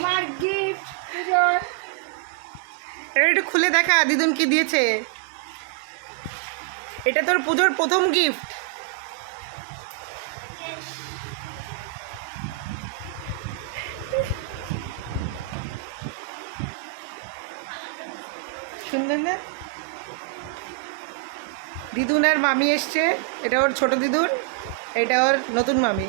আমার গিফট পুজোর। এবার একটু খুলে দেখা দিদুন কি দিয়েছে। এটা তোর পুজোর প্রথম গিফট। সুন্দর না? দিদুন আর মামি এসছে। এটা ওর ছোট দিদুন, এটা ওর নতুন মামি।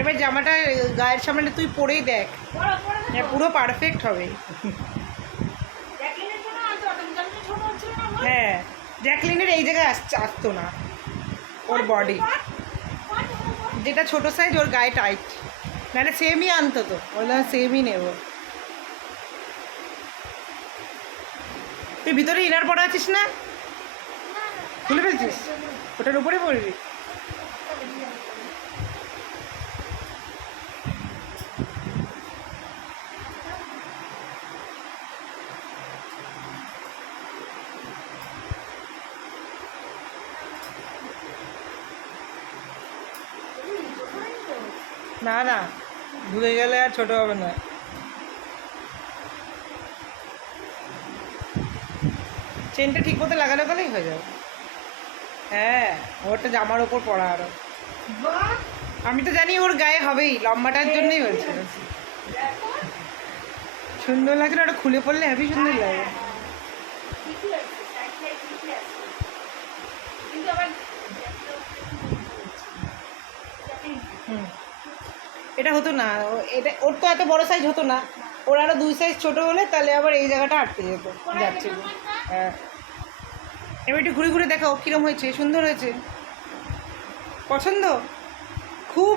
এবার জামাটা গায়ের সামনে তুই পরেই দেখ, পুরো পারফেক্ট হবে। হ্যাঁ, জ্যাকলিনের এই জায়গায় আসতো না ওর বডি, যেটা ছোট সাইজ ওর গায়ে টাইট, নাহলে সেমই আনতো তো, বললাম সেমই নেব। তুই ভিতরে ইনার পরা আছিস না? খুলে ফেলছিস? ওটার উপরে পড়বি? না না, ধুয়ে গেলে আর ছোট হবে না। চেনটা ঠিক মতো লাগানো গেলেই হয়ে যাবে। হ্যাঁ, ওরটা জামার ওপর পরা আরো। আমি তো জানি ওর গায়ে হবেই, লম্বাটার জন্যই বলছিল। সুন্দর লাগছে না? ওটা খুলে পড়লে হেবি সুন্দর লাগে। হুম, এটা হতো না, এটা ওর তো এত বড় সাইজ হতো না, ওর আরো 2 সাইজ ছোট হলে তাহলে আবার এই জায়গাটা আটকে যেত, যাচ্ছিল। হ্যাঁ, এবার একটু ঘুরে ঘুরে দেখাও কিরম হয়েছে। সুন্দর হয়েছে? পছন্দ? খুব